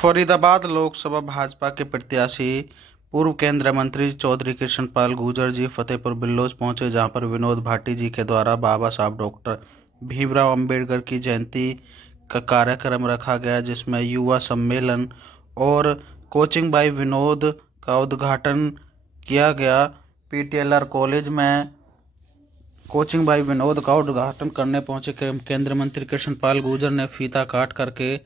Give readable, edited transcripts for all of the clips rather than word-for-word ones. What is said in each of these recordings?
फरीदाबाद लोकसभा भाजपा के प्रत्याशी पूर्व केंद्रीय मंत्री चौधरी कृष्णपाल गुर्जर जी फतेहपुर बिल्लौर पहुंचे, जहां पर विनोद भाटी जी के द्वारा बाबा साहब डॉक्टर भीमराव अंबेडकर की जयंती का कार्यक्रम रखा गया, जिसमें युवा सम्मेलन और कोचिंग बाय विनोद का उद्घाटन किया गया। पीटीएलआर कॉलेज में कोचिंग बाय विनोद का उद्घाटन करने पहुंचे केंद्रीय मंत्री कृष्णपाल गुर्जर ने फीता काट करके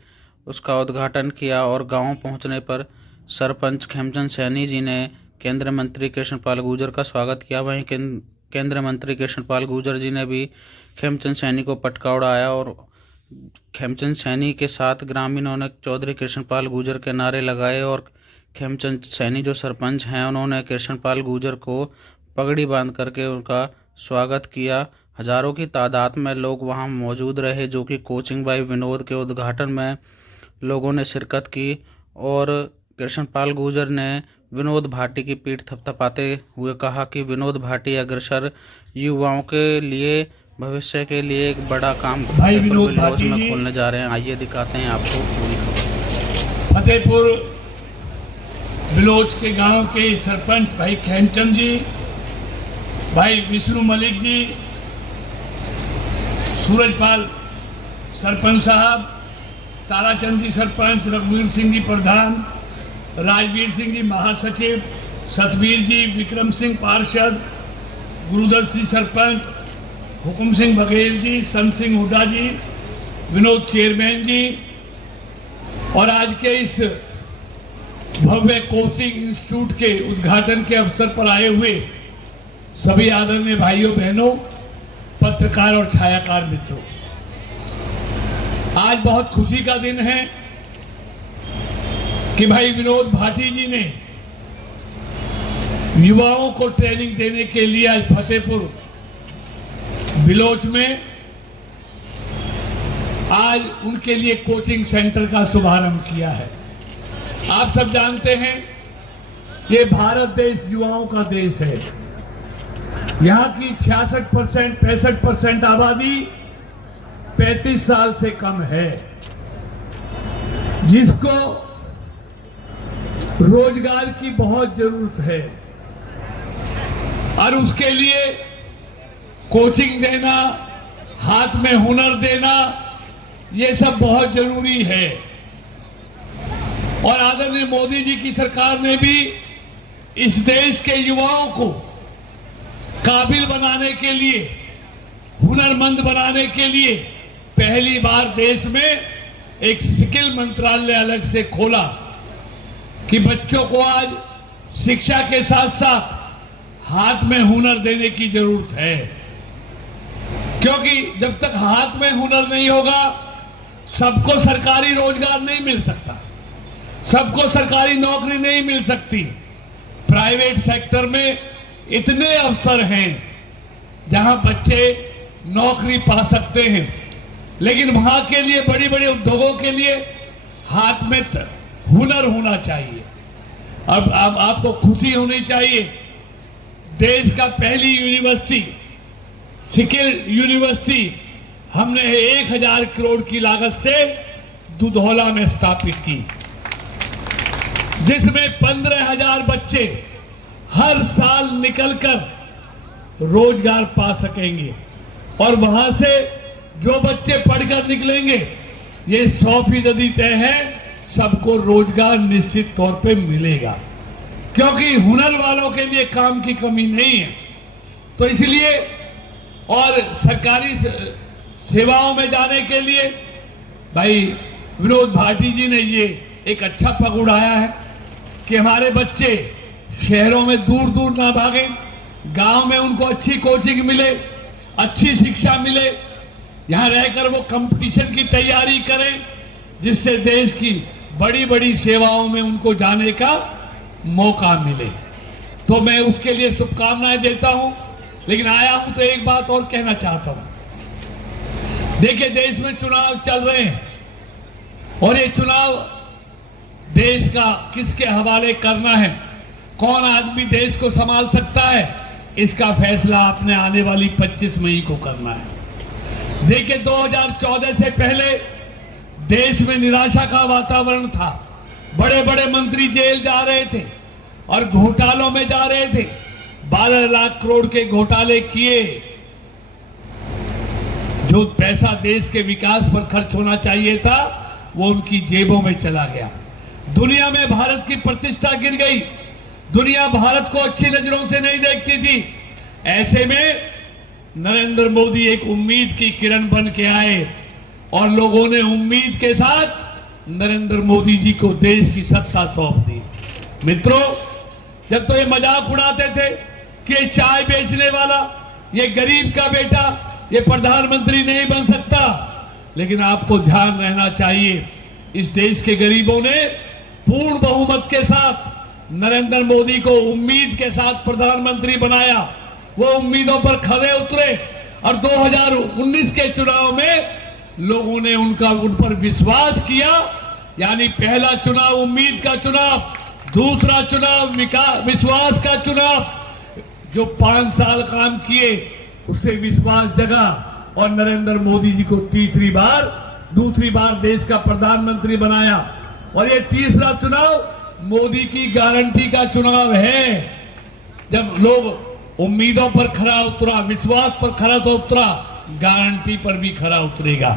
उसका उद्घाटन किया और गांव पहुंचने पर सरपंच खेमचंद सैनी जी ने केंद्रीय मंत्री कृष्णपाल गुर्जर का स्वागत किया। वहीं केंद्रीय मंत्री कृष्णपाल गुर्जर जी ने भी खेमचंद सैनी को पटका उड़ाया और खेमचंद सैनी के साथ ग्रामीणों ने चौधरी कृष्णपाल गुर्जर के नारे लगाए और खेमचंद सैनी जो सरपंच हैं उन्होंने कृष्णपाल गुर्जर को पगड़ी बांध करके उनका स्वागत किया। हजारों की तादाद में लोग वहां मौजूद रहे, जो कि कोचिंग बाय विनोद के उद्घाटन में लोगों ने शिरकत की और कृष्णपाल गुर्जर ने विनोद भाटी की पीठ थपथपाते हुए कहा कि विनोद भाटी अग्रसर युवाओं के लिए भविष्य के लिए एक बड़ा काम फतेहपुर में खोलने जा रहे हैं। आइए दिखाते हैं आपको पूरी खबर। फतेहपुर बिलोच के गांव के सरपंच भाई खेमचंद जी, भाई विष्णु मलिक जी, सूरजपाल सरपंच साहब, ताराचंद जी सरपंच, रघुवीर सिंह जी प्रधान, राजवीर सिंह जी महासचिव, सतवीर जी, विक्रम सिंह पार्षद, गुरुदत्त जी सरपंच, हुकुम सिंह बघेल जी, संत सिंह हुड्डा जी, विनोद चेयरमैन जी और आज के इस भव्य कोचिंग इंस्टीट्यूट के उद्घाटन के अवसर पर आए हुए सभी आदरणीय भाइयों बहनों, पत्रकार और छायाकार मित्रों, आज बहुत खुशी का दिन है कि भाई विनोद भाटी जी ने युवाओं को ट्रेनिंग देने के लिए आज फतेहपुर बिलोच में आज उनके लिए कोचिंग सेंटर का शुभारंभ किया है। आप सब जानते हैं ये भारत देश युवाओं का देश है। यहाँ की 66% 65% आबादी 35 साल से कम है, जिसको रोजगार की बहुत जरूरत है और उसके लिए कोचिंग देना, हाथ में हुनर देना, ये सब बहुत जरूरी है। और आदरणीय मोदी जी की सरकार ने भी इस देश के युवाओं को काबिल बनाने के लिए, हुनरमंद बनाने के लिए पहली बार देश में एक स्किल मंत्रालय अलग से खोला कि बच्चों को आज शिक्षा के साथ साथ हाथ में हुनर देने की जरूरत है, क्योंकि जब तक हाथ में हुनर नहीं होगा सबको सरकारी रोजगार नहीं मिल सकता, सबको सरकारी नौकरी नहीं मिल सकती। प्राइवेट सेक्टर में इतने अवसर हैं जहां बच्चे नौकरी पा सकते हैं, लेकिन वहां के लिए बड़ी बड़ी उद्योगों के लिए हाथ में हुनर होना चाहिए। अब आपको खुशी होनी चाहिए, देश का पहली यूनिवर्सिटी, स्किल यूनिवर्सिटी हमने 1000 करोड़ की लागत से दुधौला में स्थापित की, जिसमें 15,000 बच्चे हर साल निकलकर रोजगार पा सकेंगे और वहां से जो बच्चे पढ़कर निकलेंगे ये 100% तय है, सबको रोजगार निश्चित तौर पे मिलेगा, क्योंकि हुनर वालों के लिए काम की कमी नहीं है। तो इसलिए और सरकारी सेवाओं में जाने के लिए भाई विनोद भाटी जी ने ये एक अच्छा पग उड़ाया है कि हमारे बच्चे शहरों में दूर दूर ना भागें, गांव में उनको अच्छी कोचिंग मिले, अच्छी शिक्षा मिले, यहाँ रहकर वो कंपटीशन की तैयारी करें, जिससे देश की बड़ी बड़ी सेवाओं में उनको जाने का मौका मिले। तो मैं उसके लिए शुभकामनाएं देता हूं, लेकिन आया हूं तो एक बात और कहना चाहता हूं। देखिए, देश में चुनाव चल रहे हैं और ये चुनाव देश का किसके हवाले करना है, कौन आदमी देश को संभाल सकता है, इसका फैसला आपने आने वाली 25 मई को करना है। देखिए, 2014 से पहले देश में निराशा का वातावरण था, बड़े बड़े मंत्री जेल जा रहे थे और घोटालों में जा रहे थे। 12 लाख करोड़ के घोटाले किए। जो पैसा देश के विकास पर खर्च होना चाहिए था वो उनकी जेबों में चला गया। दुनिया में भारत की प्रतिष्ठा गिर गई। दुनिया भारत को अच्छी नजरों से नहीं देखती थी। ऐसे में नरेंद्र मोदी एक उम्मीद की किरण बन के आए और लोगों ने उम्मीद के साथ नरेंद्र मोदी जी को देश की सत्ता सौंप दी। मित्रों, जब तो ये मजाक उड़ाते थे कि ये चाय बेचने वाला, ये गरीब का बेटा, ये प्रधानमंत्री नहीं बन सकता, लेकिन आपको ध्यान रहना चाहिए इस देश के गरीबों ने पूर्ण बहुमत के साथ नरेंद्र मोदी को उम्मीद के साथ प्रधानमंत्री बनाया। वो उम्मीदों पर खरे उतरे और 2019 के चुनाव में लोगों ने उन पर विश्वास किया। यानी पहला चुनाव उम्मीद का चुनाव, दूसरा चुनाव विश्वास का चुनाव। जो 5 साल काम किए उससे विश्वास जगा और नरेंद्र मोदी जी को दूसरी बार देश का प्रधानमंत्री बनाया। और ये तीसरा चुनाव मोदी की गारंटी का चुनाव है। जब लोग उम्मीदों पर खरा उतरा, विश्वास पर खरा तो उतरा, गारंटी पर भी खरा उतरेगा।